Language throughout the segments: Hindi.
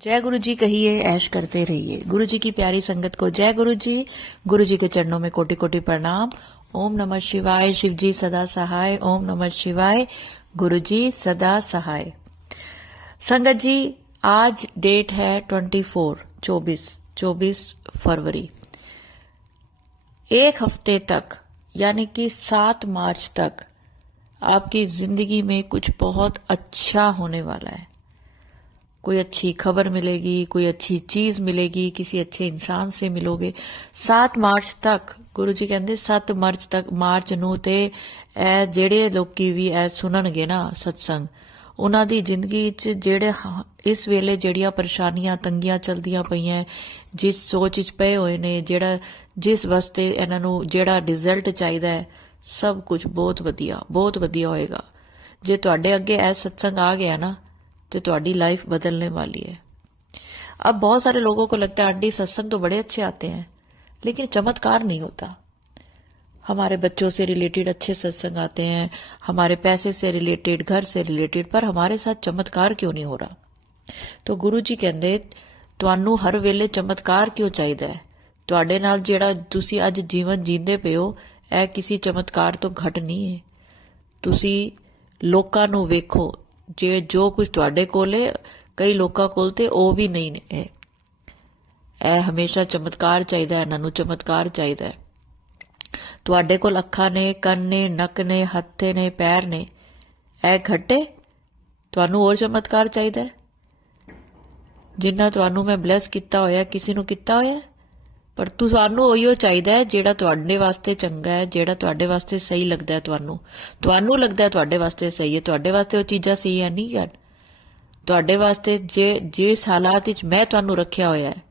जय गुरु जी कहिए, ऐश करते रहिए। गुरु जी की प्यारी संगत को जय गुरु जी। गुरु जी के चरणों में कोटि कोटि प्रणाम। ओम नमः शिवाय। शिव जी सदा सहाय। ओम नमः शिवाय। गुरु जी सदा सहाय। संगत जी, आज डेट है 24 फरवरी। एक हफ्ते तक यानी कि 7 मार्च तक आपकी जिंदगी में कुछ बहुत अच्छा होने वाला है। कोई अच्छी खबर मिलेगी, कोई अच्छी चीज मिलेगी, किसी अच्छे इंसान से मिलोगे। 7 ਮਾਰਚ ਤੱਕ ਗੁਰੂ ਜੀ ਕਹਿੰਦੇ 7 ਮਾਰਚ ਨੂੰ ਤੇ ਇਹ ਜਿਹੜੇ ਲੋਕੀ ਵੀ ਇਹ ਸੁਣਨਗੇ ਨਾ ਸਤਸੰਗ, ਉਹਨਾਂ ਦੀ ਜ਼ਿੰਦਗੀ 'ਚ ਜਿਹੜੇ ਇਸ ਵੇਲੇ ਜਿਹੜੀਆਂ ਪਰੇਸ਼ਾਨੀਆਂ ਤੰਗੀਆਂ ਚਲਦੀਆਂ ਪਈਆਂ, ਜਿਸ ਸੋਚ 'ਚ ਪਏ ਹੋਏ ਨੇ, ਜਿਹੜਾ ਜਿਸ ਵਾਸਤੇ ਇਹਨਾਂ ਨੂੰ ਜਿਹੜਾ ਰਿਜ਼ਲਟ ਚਾਹੀਦਾ ਹੈ, ਸਭ ਕੁਝ ਬਹੁਤ ਵਧੀਆ ਹੋਏਗਾ। ਜੇ ਤੁਹਾਡੇ ਅੱਗੇ ਇਹ ਸਤਸੰਗ ਆ ਗਿਆ ਨਾ तो ਤੁਹਾਡੀ लाइफ बदलने वाली है। अब बहुत सारे लोगों को लगता है आंटी सत्संग तो बड़े अच्छे आते हैं, लेकिन चमत्कार नहीं होता। हमारे बच्चों से रिलेटेड अच्छे सत्संग आते हैं, हमारे पैसे से रिलेटेड, घर से रिलेटेड, पर हमारे साथ चमत्कार क्यों नहीं हो रहा? तो गुरु जी कहते ਤੁਹਾਨੂੰ हर वेले चमत्कार क्यों चाहिए है? ਤੁਹਾਡੇ ਨਾਲ ਜਿਹੜਾ ਤੁਸੀਂ ਅੱਜ ਜੀਵਨ ਜੀਂਦੇ ਪਏ ਹੋ, ਇਹ ਕਿਸੇ ਚਮਤਕਾਰ ਤੋਂ ਘੱਟ ਨਹੀਂ ਹੈ। ਤੁਸੀਂ ਲੋਕਾਂ ਨੂੰ ਵੇਖੋ, ਜੇ ਜੋ ਕੁਝ ਤੁਹਾਡੇ ਕੋਲ ਹੈ, ਕਈ ਲੋਕਾਂ ਕੋਲ ਤੇ ਉਹ ਵੀ ਨਹੀਂ ਹੈ। ਇਹ ਹਮੇਸ਼ਾ ਚਮਤਕਾਰ ਚਾਹੀਦਾ ਹੈ, ਇਹਨਾਂ ਨੂੰ ਚਮਤਕਾਰ ਚਾਹੀਦਾ ਹੈ। ਤੁਹਾਡੇ ਕੋਲ ਅੱਖਾਂ ਨੇ, ਕੰਨ ਨੇ, ਨੱਕ ਨੇ, ਹੱਥ ਨੇ, ਪੈਰ ਨੇ, ਇਹ ਘੱਟੇ? ਤੁਹਾਨੂੰ ਹੋਰ ਚਮਤਕਾਰ ਚਾਹੀਦਾ ਹੈ। ਜਿੰਨਾ ਤੁਹਾਨੂੰ ਮੈਂ ਬਲੈਸ ਕੀਤਾ ਹੋਇਆ, ਕਿਸੇ ਨੂੰ ਕੀਤਾ ਹੋਇਆ, ਪਰ ਤੁਹਾਨੂੰ ਉਹੀਓ ਚਾਹੀਦਾ ਹੈ ਜਿਹੜਾ ਤੁਹਾਡੇ ਵਾਸਤੇ ਚੰਗਾ ਹੈ, ਜਿਹੜਾ ਤੁਹਾਡੇ ਵਾਸਤੇ ਸਹੀ ਲੱਗਦਾ ਹੈ। ਤੁਹਾਨੂੰ ਲੱਗਦਾ ਹੈ ਤੁਹਾਡੇ ਵਾਸਤੇ ਸਹੀ ਹੈ, ਤੁਹਾਡੇ ਵਾਸਤੇ ਉਹ ਚੀਜ਼ਾਂ ਸਹੀ ਹੈ ਨਹੀਂ। ਤੁਹਾਡੇ ਵਾਸਤੇ ਜਿਸ ਹਾਲਾਤ ਵਿੱਚ ਮੈਂ ਤੁਹਾਨੂੰ ਰੱਖਿਆ ਹੋਇਆ ਹੈ,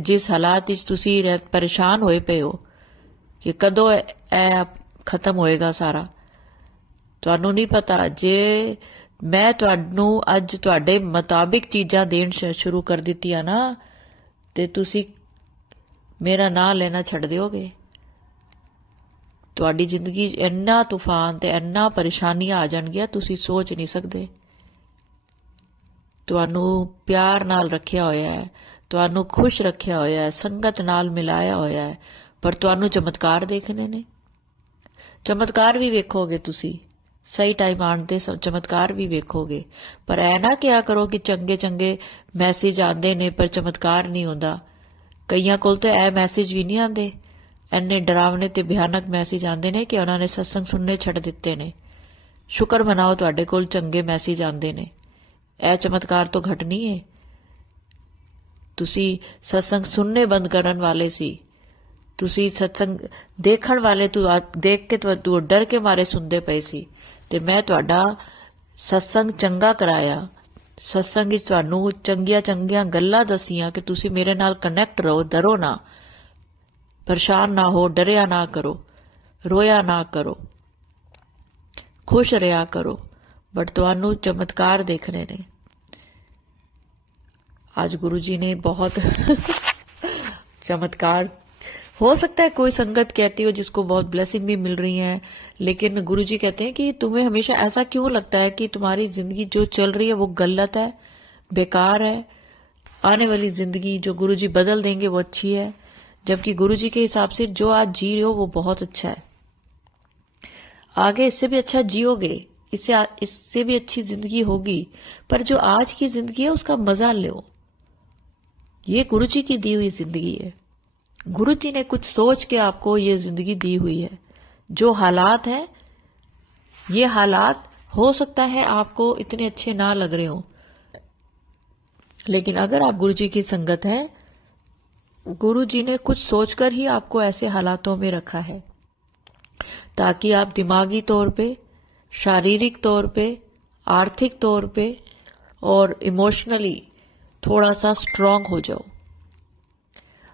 ਜਿਸ ਹਾਲਾਤ ਵਿੱਚ ਤੁਸੀਂ ਪਰੇਸ਼ਾਨ ਹੋਏ ਪਏ ਹੋ ਕਿ ਕਦੋਂ ਇਹ ਖਤਮ ਹੋਏਗਾ ਸਾਰਾ, ਤੁਹਾਨੂੰ ਨਹੀਂ ਪਤਾ। ਜੇ ਮੈਂ ਤੁਹਾਨੂੰ ਅੱਜ ਤੁਹਾਡੇ ਮੁਤਾਬਿਕ ਚੀਜ਼ਾਂ ਦੇਣ ਸ਼ੁਰੂ ਕਰ ਦਿੱਤੀਆਂ ਨਾ, ਤੇ ਤੁਸੀਂ ਮੇਰਾ ਨਾਂ ਲੈਣਾ ਛੱਡ ਦਿਓਗੇ। ਤੁਹਾਡੀ ਜ਼ਿੰਦਗੀ 'ਚ ਇੰਨਾ ਤੂਫਾਨ ਤੇ ਇੰਨਾ ਪਰੇਸ਼ਾਨੀਆਂ ਆ ਜਾਣਗੀਆਂ, ਤੁਸੀਂ ਸੋਚ ਨਹੀਂ ਸਕਦੇ। ਤੁਹਾਨੂੰ ਪਿਆਰ ਨਾਲ ਰੱਖਿਆ ਹੋਇਆ ਹੈ, ਤੁਹਾਨੂੰ ਖੁਸ਼ ਰੱਖਿਆ ਹੋਇਆ ਹੈ, ਸੰਗਤ ਨਾਲ ਮਿਲਾਇਆ ਹੋਇਆ ਹੈ, ਪਰ ਤੁਹਾਨੂੰ ਚਮਤਕਾਰ ਦੇਖਣੇ ਨੇ। ਚਮਤਕਾਰ ਵੀ ਵੇਖੋਗੇ ਤੁਸੀਂ, ਸਹੀ ਟਾਈਮ ਆਉਣ ਤੇ ਚਮਤਕਾਰ ਵੀ ਵੇਖੋਗੇ। ਪਰ ਐ ਨਾ ਕਿਹਾ ਕਰੋ ਕਿ ਚੰਗੇ ਮੈਸੇਜ ਆਉਂਦੇ ਨੇ ਪਰ ਚਮਤਕਾਰ ਨਹੀਂ ਹੁੰਦਾ। ਕਈਆਂ ਕੋਲ ਤੇ ਇਹ ਮੈਸੇਜ ਵੀ ਨਹੀਂ ਆਉਂਦੇ, ਇੰਨੇ ਡਰਾਵਨੇ ਤੇ ਭਿਆਨਕ ਮੈਸੇਜ ਆਉਂਦੇ ਨੇ ਕਿ ਉਹਨਾਂ ਨੇ ਸਤਸੰਗ ਸੁਣਨੇ ਛੱਡ ਦਿੱਤੇ ਨੇ। ਸ਼ੁਕਰ ਮਨਾਓ ਤੁਹਾਡੇ ਕੋਲ ਚੰਗੇ ਮੈਸੇਜ ਆਉਂਦੇ ਨੇ, ਇਹ ਚਮਤਕਾਰ ਤੋਂ ਘੱਟ ਨਹੀਂ ਹੈ। ਤੁਸੀਂ ਸਤਸੰਗ ਸੁਣਨੇ ਬੰਦ ਕਰਨ ਵਾਲੇ ਸੀ, ਤੁਸੀਂ ਸਤਸੰਗ ਦੇਖਣ ਵਾਲੇ ਦੇਖ ਕੇ ਤੂੰ ਡਰ ਕੇ ਮਾਰੇ ਸੁਣਦੇ ਪਏ ਸੀ, ਤੇ ਮੈਂ ਤੁਹਾਡਾ ਸਤਸੰਗ ਚੰਗਾ ਕਰਾਇਆ। ਸਤਸੰਗ ਵਿੱਚ ਤੁਹਾਨੂੰ ਚੰਗੀਆਂ ਗੱਲਾਂ ਦਸੀਆਂ ਕਿ ਤੁਸੀਂ ਮੇਰੇ ਨਾਲ ਕਨੈਕਟ ਰਹੋ, ਡਰੋ ਨਾ, ਪਰੇਸ਼ਾਨ ਨਾ ਹੋ, ਡਰਿਆ ਨਾ ਕਰੋ, ਰੋਇਆ ਨਾ ਕਰੋ, ਖੁਸ਼ ਰਿਹਾ ਕਰੋ। ਬਟ ਤੁਹਾਨੂੰ ਚਮਤਕਾਰ ਦੇਖਣੇ ਨੇ। आज गुरु जी ने बहुत चमत्कार, हो सकता है कोई संगत कहती हो जिसको बहुत ब्लेसिंग भी मिल रही है, लेकिन गुरु जी कहते हैं कि तुम्हें हमेशा ऐसा क्यों लगता है कि तुम्हारी जिंदगी जो चल रही है वो गलत है, बेकार है। आने वाली जिंदगी जो गुरु जी बदल देंगे वो अच्छी है, जबकि गुरु जी के हिसाब से जो आज जी रहे हो वो बहुत अच्छा है। आगे इससे भी अच्छा जियोगे, इससे भी अच्छी जिंदगी होगी, पर जो आज की जिंदगी है उसका मजा लो। ये गुरु जी की दी हुई जिंदगी है। गुरु जी ने कुछ सोच के आपको ये जिंदगी दी हुई है। जो हालात है, ये हालात हो सकता है आपको इतने अच्छे ना लग रहे हो, लेकिन अगर आप गुरु जी की संगत है, गुरु जी ने कुछ सोचकर ही आपको ऐसे हालातों में रखा है, ताकि आप दिमागी तौर पे, शारीरिक तौर पे, आर्थिक तौर पे और इमोशनली थोड़ा सा स्ट्रांग हो जाओ।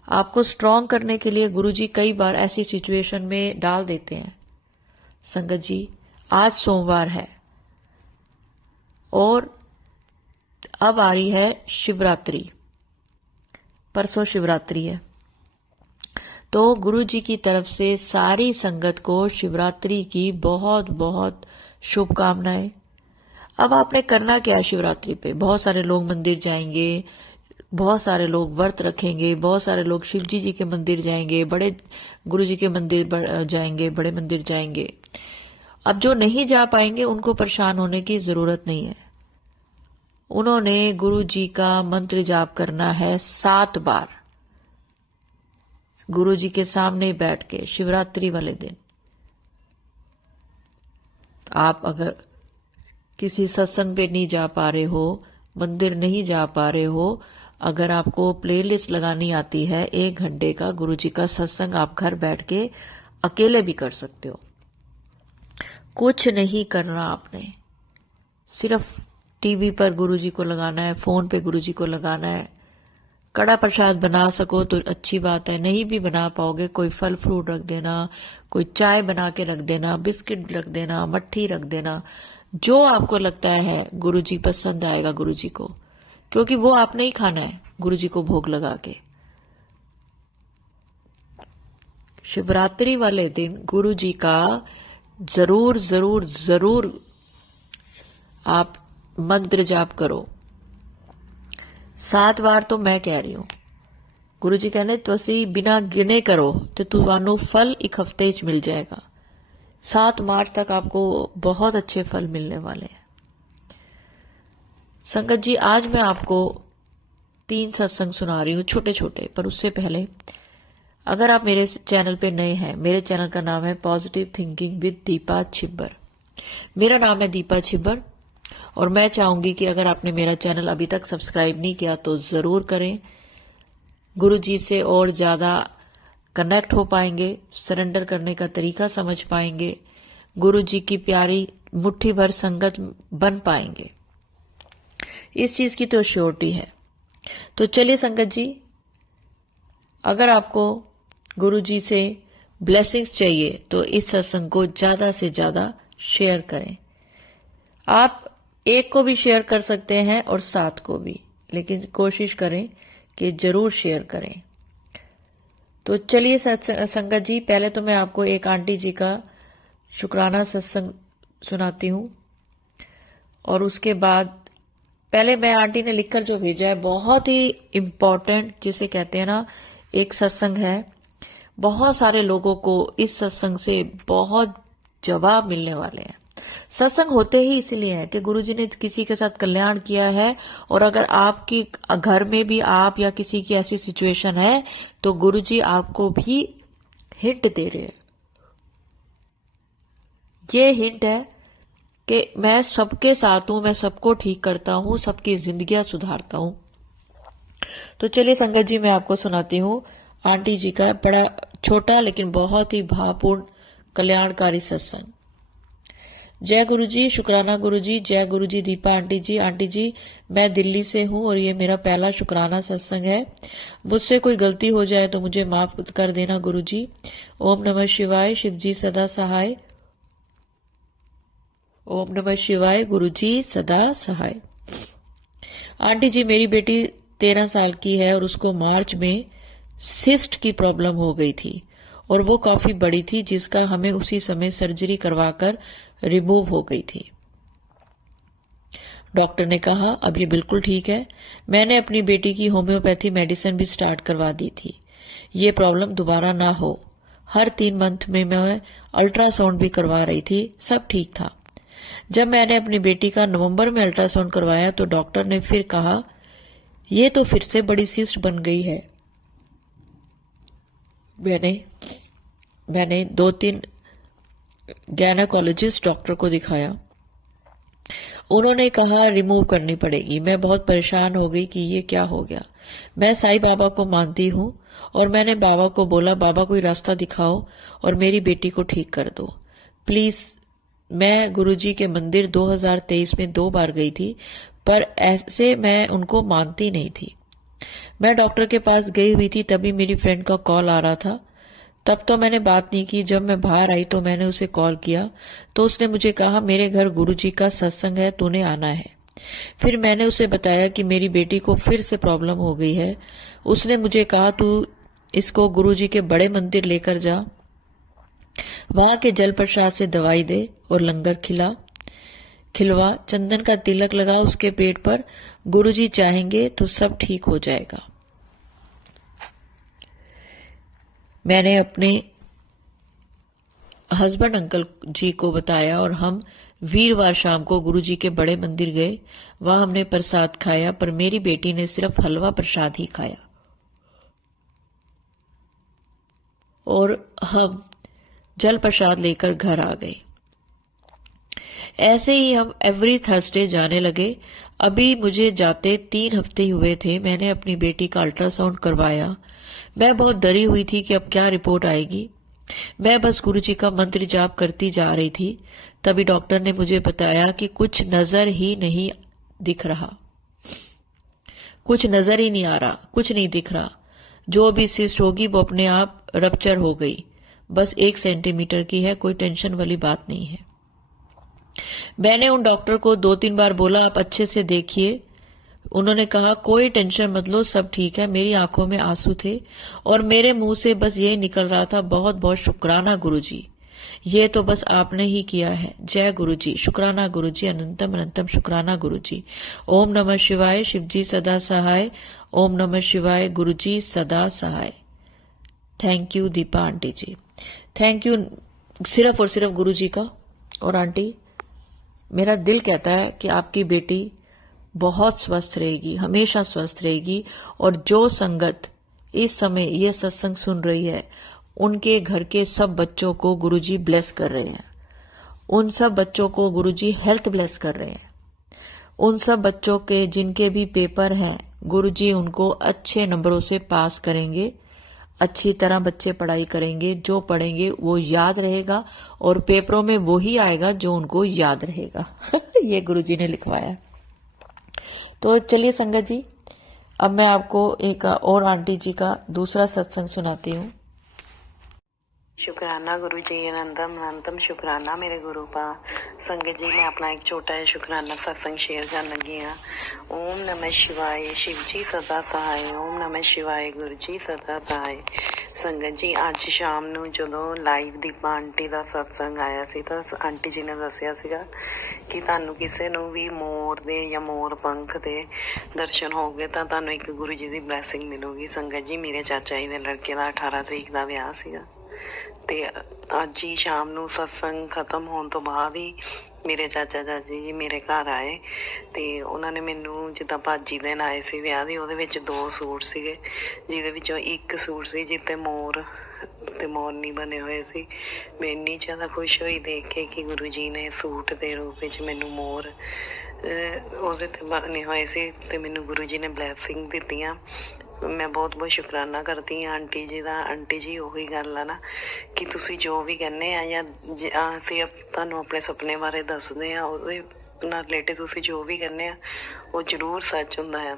आपको स्ट्रांग करने के लिए गुरु जी कई बार ऐसी सिचुएशन में डाल देते हैं। संगत जी, आज सोमवार है और अब आ रही है शिवरात्रि, परसों शिवरात्रि है। तो गुरु जी की तरफ से सारी संगत को शिवरात्रि की बहुत बहुत शुभकामनाएं। अब आपने करना क्या शिवरात्रि पे? बहुत सारे लोग मंदिर जाएंगे, बहुत सारे लोग व्रत रखेंगे, बहुत सारे लोग शिव जी के मंदिर जाएंगे, बड़े गुरु जी के मंदिर जाएंगे, बड़े मंदिर जाएंगे। अब जो नहीं जा पाएंगे उनको परेशान होने की जरूरत नहीं है। उन्होंने गुरु जी का मंत्र जाप करना है 7 बार, गुरु जी के सामने बैठ के शिवरात्रि वाले दिन। आप अगर किसी सत्संग पे नहीं जा पा रहे हो, मंदिर नहीं जा पा रहे हो, अगर आपको प्लेलिस्ट लगानी आती है 1 घंटे का गुरु जी का सत्संग, आप घर बैठ के अकेले भी कर सकते हो। कुछ नहीं करना आपने, सिर्फ टीवी पर गुरु जी को लगाना है, फोन पे गुरु जी को लगाना है। कड़ा प्रसाद बना सको तो अच्छी बात है, नहीं भी बना पाओगे कोई फल फ्रूट रख देना, कोई चाय बना के रख देना, बिस्किट रख देना, मट्ठी रख देना, जो आपको लगता है गुरु जी पसंद आएगा गुरु जी को, क्योंकि वो आपने ही खाना है गुरु जी को भोग लगा के। शिवरात्रि वाले दिन गुरु जी का जरूर जरूर जरूर आप मंत्र जाप करो। 7 बार तो मैं कह रही हूं। गुरु जी कहने तुसी बिना गिने करो तो तुहानू फल 1 हफ्ते च मिल जाएगा। 7 मार्च तक आपको बहुत अच्छे फल मिलने वाले हैं। संगत जी, आज मैं आपको 3 सत्संग सुना रही हूं, छोटे छोटे। पर उससे पहले अगर आप मेरे चैनल पे नए हैं, मेरे चैनल का नाम है positive thinking with Deepa Chhibber. मेरा नाम है दीपा छिब्बर और मैं चाहूंगी कि अगर आपने मेरा चैनल अभी तक सब्सक्राइब नहीं किया तो जरूर करें। गुरु जी से और ज्यादा कनेक्ट हो पाएंगे, सरेंडर करने का तरीका समझ पाएंगे, गुरु जी की प्यारी मुट्ठी भर संगत बन पाएंगे। इस चीज की तो श्योरिटी है। तो चलिए संगत जी, अगर आपको गुरु जी से ब्लेसिंग्स चाहिए तो इस सत्संग को ज्यादा से ज्यादा शेयर करें। आप 1 को भी शेयर कर सकते हैं और 7 को भी, लेकिन कोशिश करें कि जरूर शेयर करें। तो चलिए संगत जी, पहले तो मैं आपको एक आंटी जी का शुक्राना सत्संग सुनाती हूँ और उसके बाद पहले मैं आंटी ने लिखकर जो भेजा है बहुत ही इम्पोर्टेंट, जिसे कहते हैं ना एक सत्संग है। बहुत सारे लोगों को इस सत्संग से बहुत जवाब मिलने वाले हैं। सत्संग होते ही इसलिए है कि गुरुजी ने किसी के साथ कल्याण किया है, और अगर आपके घर में भी आप या किसी की ऐसी सिचुएशन है तो गुरुजी आपको भी हिंट दे रहे हैं। ये हिंट है कि मैं सबके साथ हूं, मैं सबको ठीक करता हूं, सबकी जिंदगियां सुधारता हूं। तो चलिए संगत जी, मैं आपको सुनाती हूँ आंटी जी का बड़ा छोटा लेकिन बहुत ही भावपूर्ण कल्याणकारी सत्संग। जय गुरु जी, शुक्राना गुरु जी, जय गुरु जी दीपा आंटी जी। आंटी जी, मैं दिल्ली से हूँ और ये मेरा पहला शुक्राना सत्संग है। मुझसे कोई गलती हो जाए तो मुझे माफ कर देना गुरु जी। ओम नमः शिवाय, शिव जी सदा सहाय। ओम नमः शिवाय, गुरु जी सदा सहाय। आंटी जी, मेरी बेटी 13 साल की है और उसको मार्च में सिस्ट की प्रॉब्लम हो गई थी और वो काफी बड़ी थी, जिसका हमें उसी समय सर्जरी करवाकर रिमूव हो गई थी। डॉक्टर ने कहा अब ये बिल्कुल ठीक है। मैंने अपनी बेटी की होम्योपैथी मेडिसिन भी स्टार्ट करवा दी थी, ये प्रॉब्लम दोबारा ना हो। हर 3 मंथ में मैं अल्ट्रासाउंड भी करवा रही थी, सब ठीक था। जब मैंने अपनी बेटी का नवंबर में अल्ट्रासाउंड करवाया तो डॉक्टर ने फिर कहा ये तो फिर से बड़ी सिस्ट बन गई है। मैंने 2-3 गायनेकोलॉजिस्ट डॉक्टर को दिखाया, उन्होंने कहा रिमूव करनी पड़ेगी। मैं बहुत परेशान हो गई कि ये क्या हो गया। मैं साईं बाबा को मानती हूँ और मैंने बाबा को बोला बाबा कोई रास्ता दिखाओ और मेरी बेटी को ठीक कर दो प्लीज। मैं गुरुजी के मंदिर 2023 में 2 बार गई थी, पर ऐसे मैं उनको मानती नहीं थी। मैं डॉक्टर के पास गई हुई थी, तभी मेरी फ्रेंड का कॉल आ रहा था। तब तो मैंने बात नहीं की। जब मैं बाहर आई तो मैंने उसे कॉल किया तो उसने मुझे कहा मेरे घर गुरुजी का सत्संग है, तूने आना है। फिर मैंने उसे बताया कि मेरी बेटी को फिर से प्रॉब्लम हो गई है। उसने मुझे कहा तू इसको गुरुजी के बड़े मंदिर लेकर जा, वहां के जल प्रसाद से दवाई दे और लंगर खिलवा, चंदन का तिलक लगा उसके पेट पर। गुरुजी चाहेंगे तो सब ठीक हो जाएगा। मैंने अपने हस्बैंड अंकल जी को बताया और हम वीरवार शाम को गुरुजी के बड़े मंदिर गए। वहां हमने प्रसाद खाया, पर मेरी बेटी ने सिर्फ हलवा प्रसाद ही खाया और हम जल प्रसाद लेकर घर आ गए। ऐसे ही हम एवरी थर्सडे जाने लगे। अभी मुझे जाते 3 हफ्ते हुए थे। मैंने अपनी बेटी का अल्ट्रासाउंड करवाया। मैं बहुत डरी हुई थी कि अब क्या रिपोर्ट आएगी। मैं बस गुरुजी का मंत्र जाप करती जा रही थी। तभी डॉक्टर ने मुझे बताया कि कुछ नजर ही नहीं दिख रहा, कुछ नजर ही नहीं आ रहा, कुछ नहीं दिख रहा। जो भी सिस्ट होगी वो अपने आप रप्चर हो गई। बस 1 सेंटीमीटर की है, कोई टेंशन वाली बात नहीं है। मैंने उन डॉक्टर को 2-3 बार बोला आप अच्छे से देखिए। उन्होंने कहा कोई टेंशन मत लो, सब ठीक है। मेरी आंखों में आंसू थे और मेरे मुंह से बस ये निकल रहा था, बहुत बहुत शुक्राना गुरुजी, ये तो बस आपने ही किया है। जय गुरुजी, शुक्राना गुरुजी, अनंतम अनंतम शुक्राना गुरुजी। ओम नमः शिवाय, शिवजी सदा सहाय। ओम नमः शिवाय, गुरुजी सदा सहाय। Thank you Deepa aunty ji, thank you सिर्फ और सिर्फ गुरुजी का। और आंटी, मेरा दिल कहता है कि आपकी बेटी बहुत स्वस्थ रहेगी, हमेशा स्वस्थ रहेगी। और जो संगत इस समय ये सत्संग सुन रही है, उनके घर के सब बच्चों को गुरुजी ब्लेस कर रहे हैं। उन सब बच्चों को गुरुजी हेल्थ ब्लेस कर रहे हैं। उन सब बच्चों के जिनके भी पेपर हैं, गुरुजी उनको अच्छे नंबरों से पास करेंगे। अच्छी तरह बच्चे पढ़ाई करेंगे, जो पढ़ेंगे वो याद रहेगा और पेपरों में वो ही आएगा जो उनको याद रहेगा। ये गुरुजी ने लिखवाया। तो चलिए संगत जी, अब मैं आपको एक और आंटी जी का दूसरा सत्संग सुनाती हूँ। शुक्राना गुरु जी, अनंतम अनंतम शुक्राना मेरे गुरु पा। संगत जी, मैं अपना एक छोटा है शुक्राना सत्संग शेयर करन लगी हाँ। ओम नमः शिवाय, शिव जी सदा सहाय। ओम नमः शिवाय, गुरु जी सदा सहाय। संगत जी, ਅੱਜ ਸ਼ਾਮ ਨੂੰ ਜਦੋਂ ਲਾਈਵ ਦੀਪਾ ਆਂਟੀ ਦਾ ਸਤਸੰਗ ਆਇਆ ਸੀ ਤਾਂ ਆਂਟੀ ਜੀ ਨੇ ਦੱਸਿਆ ਸੀਗਾ ਕਿ ਤੁਹਾਨੂੰ ਕਿਸੇ ਨੂੰ ਵੀ ਮੋਰ ਦੇ ਜਾਂ ਮੋਰ ਪੰਖ ਦੇ ਦਰਸ਼ਨ ਹੋਗੇ ਤਾਂ ਤੁਹਾਨੂੰ ਇੱਕ ਗੁਰੂ ਜੀ ਦੀ ਬਲੈਸਿੰਗ ਮਿਲੂਗੀ। ਸੰਗਤ ਜੀ, ਮੇਰੇ ਚਾਚਾ ਜੀ ਦੇ ਲੜਕੇ ਦਾ 18 ਤਰੀਕ ਦਾ ਵਿਆਹ ਸੀਗਾ ਤੇ ਅੱਜ ਹੀ ਸ਼ਾਮ ਨੂੰ ਸਤਸੰਗ ਖਤਮ ਹੋਣ ਤੋਂ ਬਾਅਦ ਹੀ ਮੇਰੇ ਚਾਚਾ ਚਾਚੀ ਜੀ ਮੇਰੇ ਘਰ ਆਏ ਤੇ ਉਹਨਾਂ ਨੇ ਮੈਨੂੰ ਜਿੱਦਾਂ ਭਾਜੀ ਦੇਣ ਆਏ ਸੀ ਵਿਆਹ ਦੀ, ਉਹਦੇ ਵਿੱਚ 2 ਸੂਟ ਸੀਗੇ, ਜਿਹਦੇ ਵਿੱਚੋਂ ਇੱਕ ਸੂਟ ਸੀ ਜਿੱਤੇ ਮੋਰ ਤੇ ਮੋਰਨੀ ਬਣੇ ਹੋਏ ਸੀ। ਮੈਂ ਇੰਨੀ ਜ਼ਿਆਦਾ ਖੁਸ਼ ਹੋਈ ਦੇਖ ਕੇ ਕਿ ਗੁਰੂ ਜੀ ਨੇ ਸੂਟ ਦੇ ਰੂਪ ਵਿੱਚ ਮੈਨੂੰ ਮੋਰ ਉਹਦੇ ਤੇ ਬਣੇ ਹੋਏ ਸੀ ਤੇ ਮੈਨੂੰ ਗੁਰੂ ਜੀ ਨੇ ਬਲੈਸਿੰਗ ਦਿੱਤੀਆਂ। ਮੈਂ ਬਹੁਤ ਬਹੁਤ ਸ਼ੁਕਰਾਨਾ ਕਰਦੀ ਹਾਂ ਆਂਟੀ ਜੀ ਦਾ। ਆਂਟੀ ਜੀ, ਉਹੀ ਗੱਲ ਆ ਨਾ ਕਿ ਤੁਸੀਂ ਜੋ ਵੀ ਕਹਿੰਦੇ ਆ ਜਾਂ ਅਸੀਂ ਤੁਹਾਨੂੰ ਆਪਣੇ ਸੁਪਨੇ ਬਾਰੇ ਦੱਸਦੇ ਆ, ਉਹਦੇ ਨਾਲ ਰਿਲੇਟਿਡ ਤੁਸੀਂ ਜੋ ਵੀ ਕਹਿੰਦੇ ਆ ਉਹ ਜ਼ਰੂਰ ਸੱਚ ਹੁੰਦਾ ਹੈ।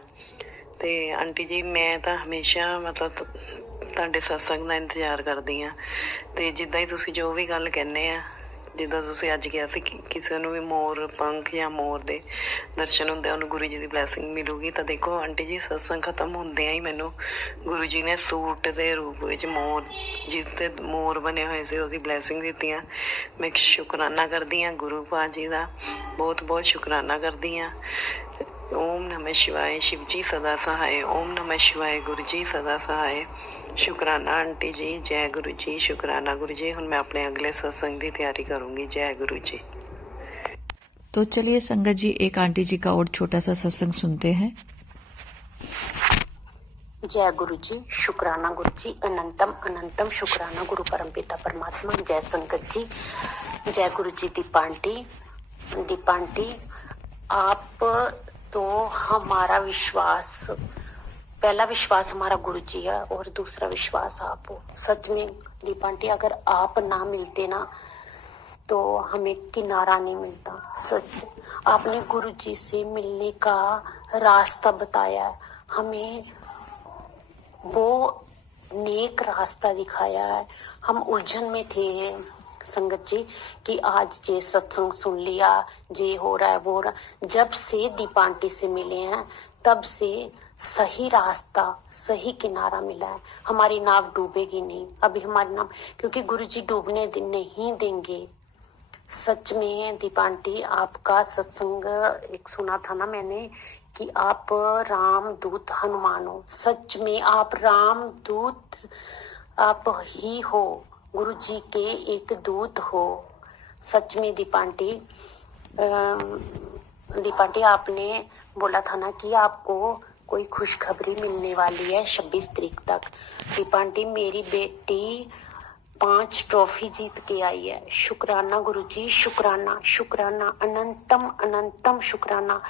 ਤੇ ਆਂਟੀ ਜੀ, ਮੈਂ ਤਾਂ ਹਮੇਸ਼ਾ ਮਤਲਬ ਤੁਹਾਡੇ ਸਤਸੰਗ ਦਾ ਇੰਤਜ਼ਾਰ ਕਰਦੀ ਹਾਂ ਤੇ ਜਿੱਦਾਂ ਹੀ ਤੁਸੀਂ ਜੋ ਵੀ ਗੱਲ ਕਹਿੰਦੇ ਆ, ਜਿੱਦਾਂ ਤੁਸੀਂ ਅੱਜ ਕਿਹਾ ਸੀ ਕਿ ਕਿਸੇ ਨੂੰ ਵੀ ਮੋਰ ਪੰਖ ਜਾਂ ਮੋਰ ਦੇ ਦਰਸ਼ਨ ਹੁੰਦੇ, ਉਹਨੂੰ ਗੁਰੂ ਜੀ ਦੀ ਬਲੈਸਿੰਗ ਮਿਲੂਗੀ। ਤਾਂ ਦੇਖੋ ਆਂਟੀ ਜੀ, ਸਤਸੰਗ ਖਤਮ ਹੁੰਦਿਆਂ ਹੀ ਮੈਨੂੰ ਗੁਰੂ ਜੀ ਨੇ ਸੂਟ ਦੇ ਰੂਪ ਵਿੱਚ ਮੋਰ, ਜਿਸ 'ਤੇ ਮੋਰ ਬਣੇ ਹੋਏ ਸੀ, ਉਹਦੀ ਬਲੈਸਿੰਗ ਦਿੱਤੀਆਂ। ਮੈਂ ਸ਼ੁਕਰਾਨਾ ਕਰਦੀ ਹਾਂ ਗੁਰੂ ਪਾਕ ਜੀ ਦਾ, ਬਹੁਤ ਬਹੁਤ ਸ਼ੁਕਰਾਨਾ ਕਰਦੀ ਹਾਂ। ओम नमः शिवाय, शिव जी सदा सहाय। ओम नमः शिवाय, गुरु जी सदा सहाय। शुक्राना आंटी जी, जय गुरु जी, शुक्राना गुरु जी। हुण मैं अपने अगले सत्संग की तैयारी करूंगी। जय गुरु जी। तो चलिए संगत जी, एक आंटी जी का और छोटा सा सत्संग सुनते हैं। जय गुरु जी, शुक्राना गुरु जी, अनंतम अनंतम शुक्राना गुरु परमपिता परमात्मा। जय संगत जी, जय गुरु जी। दीपा आंटी, आप तो हमारा विश्वास, पहला विश्वास हमारा गुरु जी है और दूसरा विश्वास आप हो। सच में दीपा आंटी, अगर आप ना मिलते ना तो हमें किनारा नहीं मिलता। सच, आपने गुरु जी से मिलने का रास्ता बताया, हमें वो नेक रास्ता दिखाया है। हम उलझन में थे संगत जी कि आज जे सत्संग सुन लिया, जे हो रहा है वो हो रहा। जब से दीपा आंटी से मिले हैं तब से सही रास्ता, सही किनारा मिला है। हमारी नाव डूबेगी नहीं अभी, हमारी नाव, क्योंकि गुरु जी डूबने नहीं देंगे। सच में दीपा आंटी, आपका सत्संग एक सुना था ना मैंने कि आप रामदूत हनुमान हो। सच में आप रामदूत आप ही हो, गुरु जी के एक दूत हो। सच में दीपा आंटी, दीपा आंटी आपने बोला था ना कि आपको कोई खुशखबरी मिलने वाली है 26 तारीख तक। दीपा आंटी, मेरी बेटी 5 ट्रॉफी जीत के आई है। शुक्राना गुरुजी, शुक्राना शुक्राना, अनंतम अनंतम शुक्राना।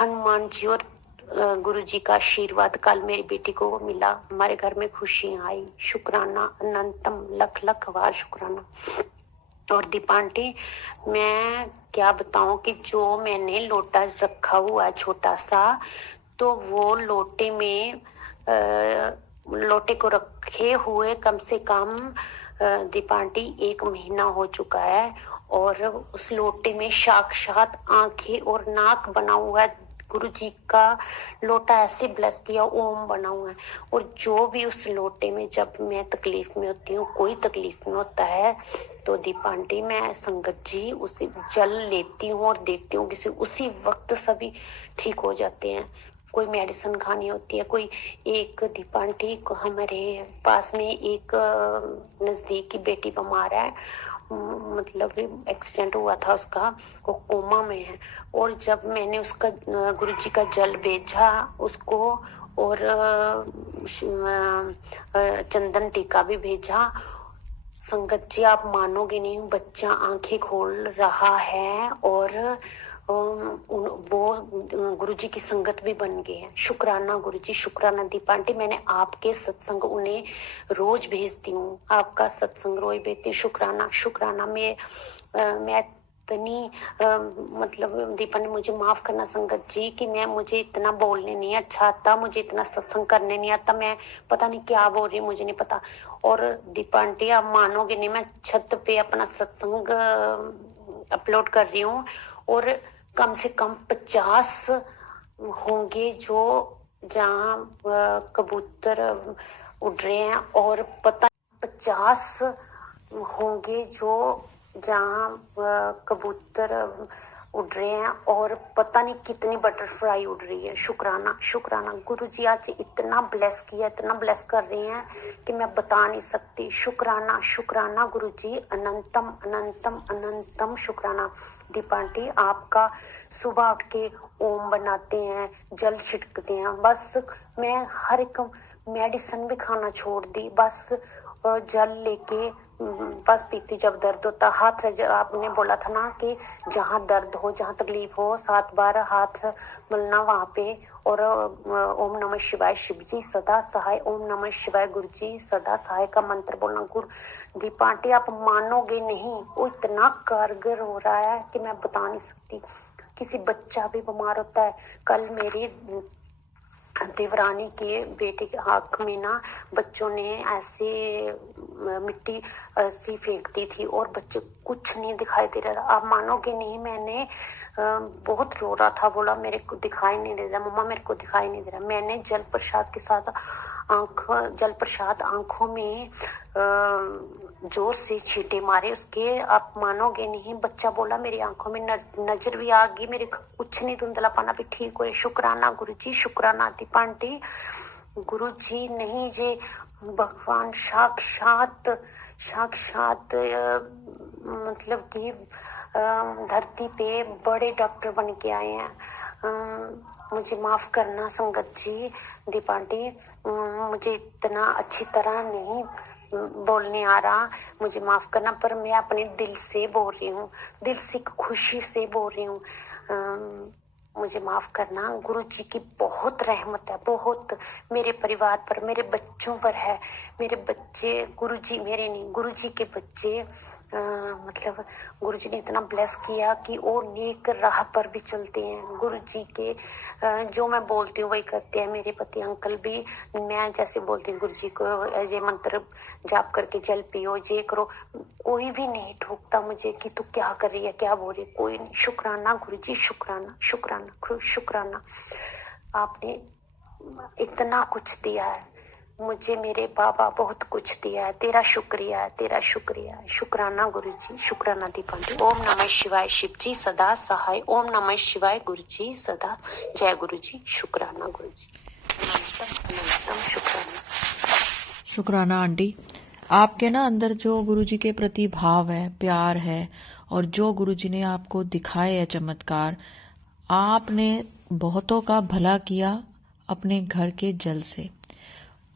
हनुमान जी और गुरुजी का आशीर्वाद कल मेरी बेटी को मिला, हमारे घर में खुशियां आई। शुक्राना अनंतम, लख लख बार शुक्राना। और दीपा आंटी, मैं क्या बताऊं कि जो मैंने लोटा रखा हुआ है छोटा सा, तो वो लोटे में लोटे को रखे हुए कम से कम दीपा आंटी 1 महीना हो चुका है, और उस लोटे में साक्षात आंखें और नाक बना हुआ है। गुरु जी का लोटा ऐसे ब्लेस किया, ओम बना हुआ है। और जो भी उस लोटे में, जब मैं तकलीफ में होती हूँ, कोई तकलीफ में होता है, तो दीपा आंटी मैं संगत जी उसे जल लेती हूँ और देखती हूँ कि उसी वक्त सभी ठीक हो जाते हैं। कोई मेडिसिन खानी होती है, कोई एक दीपा आंटी को हमारे पास में एक नजदीक की बेटी बीमार है, मतलब एक्सीडेंट हुआ था उसका, वो कोमा में है। और जब मैंने उसका गुरुजी का जल भेजा उसको, और चंदन टीका भी भेजा, संगत जी आप मानोगे नहीं, बच्चा आंखें खोल रहा है, और वो गुरुजी की संगत भी बन गए हैं। शुक्राना गुरुजी, शुक्राना। दीपा आंटी, मैंने आपके सत्संग उन्हें रोज भेजती हूँ, आपका सत्संग रोज भेजती हूँ। शुक्राना शुक्राना। मैं इतनी मतलब दीपा ने मुझे माफ करना संगत जी कि मुझे इतना बोलने नहीं अच्छा आता, मुझे इतना सत्संग करने नहीं आता, मैं पता नहीं क्या बोल रही हूँ, मुझे नहीं पता। और दीपा आंटी आप मानोगे नहीं, मैं छत पे अपना सत्संग अपलोड कर रही हूँ, और कम से कम 50 होंगे जो जहाँ कबूतर उड़ रहे हैं, और पता 50 होंगे जो जहाँ कबूतर उड़ रहे हैं, और पता नहीं कितनी बटरफ्लाई उड़ रही है। शुक्राना शुक्राना। गुरुजी आज इतना ब्लेस किया, इतना ब्लेस कर रहे हैं कि मैं बता नहीं सकती। शुक्राना शुक्राना गुरुजी, अनंतम अनंतम अनंतम शुक्राना। दीपा आंटी, आपका सुबह उठ के ओम बनाते हैं, जल छिड़कते हैं, बस मैं हर एक मेडिसिन भी खाना छोड़ दी, बस जल लेके बस पीती। जब दर्द होता हाथ, आपने बोला था ना कि जहाँ दर्द हो, जहाँ तकलीफ हो, 7 बार हाथ मलना वहां पे, और ओम नमः शिवाय शिव जी सदा सहाय, ओम नमः शिवाय गुरु जी सदा सहाय का मंत्र बोलना। गुरु दीपा आंटी आप मानोगे नहीं, वो इतना कारगर हो रहा है कि मैं बता नहीं सकती। किसी बच्चा भी बीमार होता है, कल मेरी देवरानी के बेटे के आंख में ना बच्चों ने ऐसे मिट्टी सी फेंक दी थी, और बच्चे कुछ नहीं दिखाई दे रहा था। आप मानोगे नहीं, मैंने बहुत रो रहा था, बोला मेरे को दिखाई नहीं दे रहा मम्मा, मेरे को दिखाई नहीं दे रहा। मैंने जल प्रसाद के साथ जल प्रसाद आंखों में जोर से छींटे मारे उसके। आप मानोगे नहीं, बच्चा बोला मेरी आंखों में नजर भी आ गई, मेरे कुछ नहीं, धुंधलापना भी ठीक हो। शुक्राना गुरुजी, शुक्राना। दीपा आंटी, गुरुजी नहीं जी, भगवान साक्षात साक्षात मतलब कि धरती पे बड़े डॉक्टर बन के आए हैं। मुझे माफ करना संगत जी, दीपा आंटी मुझे इतना अच्छी तरह नहीं बोलने आ रहा, मुझे माफ करना, पर मैं अपने दिल से बोल रही हूँ, दिल से खुशी से बोल रही हूँ। मुझे माफ करना। गुरु जी की बहुत रहमत है, बहुत मेरे परिवार पर, मेरे बच्चों पर है। मेरे बच्चे, गुरु जी मेरे नहीं, गुरु जी के बच्चे मतलब गुरु जी ने इतना ब्लेस किया कि वो नेक राह पर भी चलते हैं। गुरु जी के जो मैं बोलती हूँ वही करते हैं। मेरे पति अंकल भी, मैं जैसे बोलती हूँ गुरु जी को ये मंत्र जाप करके जल पियो, ये करो, कोई भी नहीं ठोकता मुझे कि तू क्या कर रही है, क्या बोल रही है, कोई नहीं। शुक्राना गुरु जी, शुक्राना शुक्राना शुक्राना। आपने इतना कुछ दिया है, मुझे मेरे बाबा बहुत कुछ दिया है, तेरा शुक्रिया है, तेरा शुक्रिया है। शुक्राना गुरु जी, शुक्राना दीपा आंटी। ओम नमः शिवाय, शिव जी सदा सहाय। ओम नमः शिवाय, गुरु जी सदा। जय गुरु जी, शुक्राना गुरु जी। अनंतम अनंतम शुक्राना। शुक्राना आंटी। आपके ना अंदर जो गुरुजी के प्रति भाव है, प्यार है, और जो गुरुजी ने आपको दिखाए है चमत्कार, आपने बहुतों का भला किया अपने घर के जल से।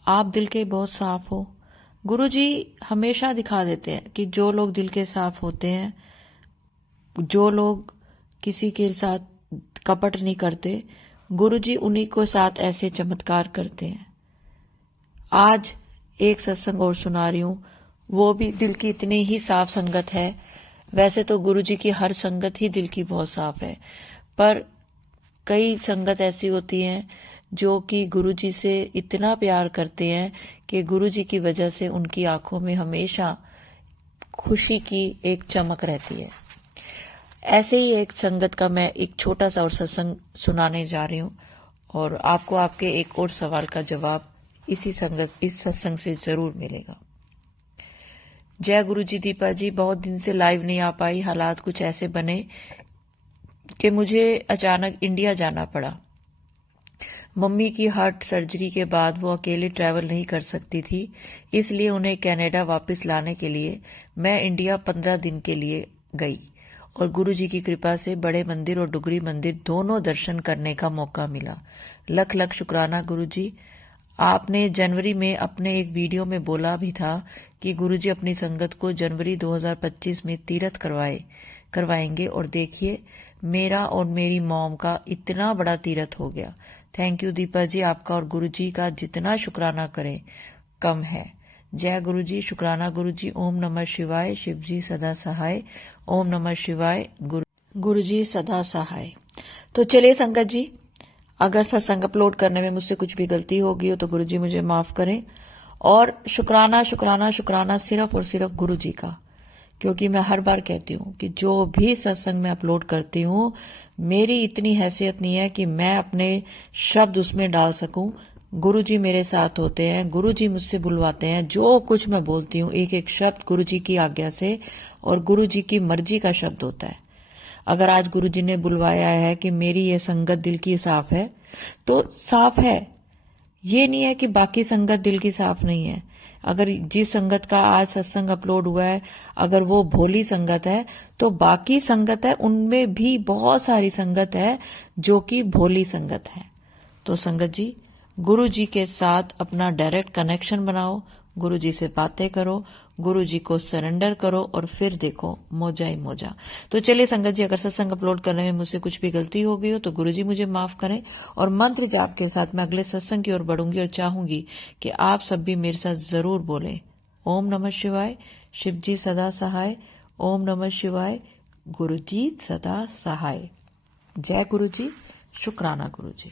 आप दिल के बहुत साफ हो। गुरुजी हमेशा दिखा देते हैं कि जो लोग दिल के साफ होते हैं, जो लोग किसी के साथ कपट नहीं करते, गुरुजी उन्हीं को साथ ऐसे चमत्कार करते हैं। आज एक सत्संग और सुना रही हूँ, वो भी दिल की इतनी ही साफ संगत है। वैसे तो गुरुजी की हर संगत ही दिल की बहुत साफ है, पर कई संगत ऐसी होती हैं जो कि गुरुजी से इतना प्यार करते हैं कि गुरुजी की वजह से उनकी आंखों में हमेशा खुशी की एक चमक रहती है। ऐसे ही एक संगत का मैं एक छोटा सा और सत्संग सुनाने जा रही हूँ, और आपको आपके एक और सवाल का जवाब इस सत्संग से जरूर मिलेगा। जय गुरु जी। दीपा जी, बहुत दिन से लाइव नहीं आ पाई। हालात कुछ ऐसे बने कि मुझे अचानक इंडिया जाना पड़ा। मम्मी की हार्ट सर्जरी के बाद वो अकेले ट्रैवल नहीं कर सकती थी, इसलिए उन्हें कनाडा वापस लाने के लिए मैं इंडिया 15 दिन के लिए गई, और गुरु जी की कृपा से बड़े मंदिर और डुगरी मंदिर दोनों दर्शन करने का मौका मिला। लख लख शुक्राना गुरु जी। आपने जनवरी में अपने एक वीडियो में बोला भी था कि गुरुजी अपनी संगत को जनवरी 2025 में तीर्थ करवाएंगे, और देखिए मेरा और मेरी मॉम का इतना बड़ा तीर्थ हो गया। थैंक यू दीपा जी, आपका और गुरुजी का जितना शुक्राना करें कम है। जय गुरुजी। शुक्राना गुरुजी। ओम नमः शिवाय, शिव जी सदा सहाय। ओम नमः शिवाय, गुरुजी सदा सहाय। तो चलिए संगत जी, अगर सत्संग अपलोड करने में मुझसे कुछ भी गलती होगी हो तो गुरुजी मुझे माफ करें। और शुक्राना शुक्राना शुक्राना सिर्फ और सिर्फ गुरुजी का, क्योंकि मैं हर बार कहती हूँ कि जो भी सत्संग में अपलोड करती हूँ, मेरी इतनी हैसियत नहीं है कि मैं अपने शब्द उसमें डाल सकूं। गुरुजी मेरे साथ होते हैं, गुरुजी मुझसे बुलवाते हैं। जो कुछ मैं बोलती हूँ एक एक शब्द गुरुजी की आज्ञा से और गुरुजी की मर्जी का शब्द होता है। अगर आज गुरुजी ने बुलवाया है कि मेरी ये संगत दिल की साफ है, तो साफ है। ये नहीं है कि बाकी संगत दिल की साफ नहीं है। अगर जिस संगत का आज सत्संग अपलोड हुआ है, अगर वो भोली संगत है, तो बाकी संगत है उनमें भी बहुत सारी संगत है जो कि भोली संगत है। तो संगत जी, गुरु जी के साथ अपना डायरेक्ट कनेक्शन बनाओ, गुरु जी से बातें करो, गुरु जी को सरेंडर करो, और फिर देखो मौजा ही मौजा। तो चलिए संगत जी, अगर सत्संग अपलोड करने में मुझसे कुछ भी गलती हो गई हो तो गुरु जी मुझे माफ करें। और मंत्र जाप के साथ मैं अगले सत्संग की ओर बढ़ूंगी और चाहूंगी कि आप सब भी मेरे साथ जरूर बोलें। ओम नमः शिवाय, शिव जी सदा सहाय। ओम नमः शिवाय, गुरु जी सदा सहाय। जय गुरु जी। शुक्राना गुरु जी।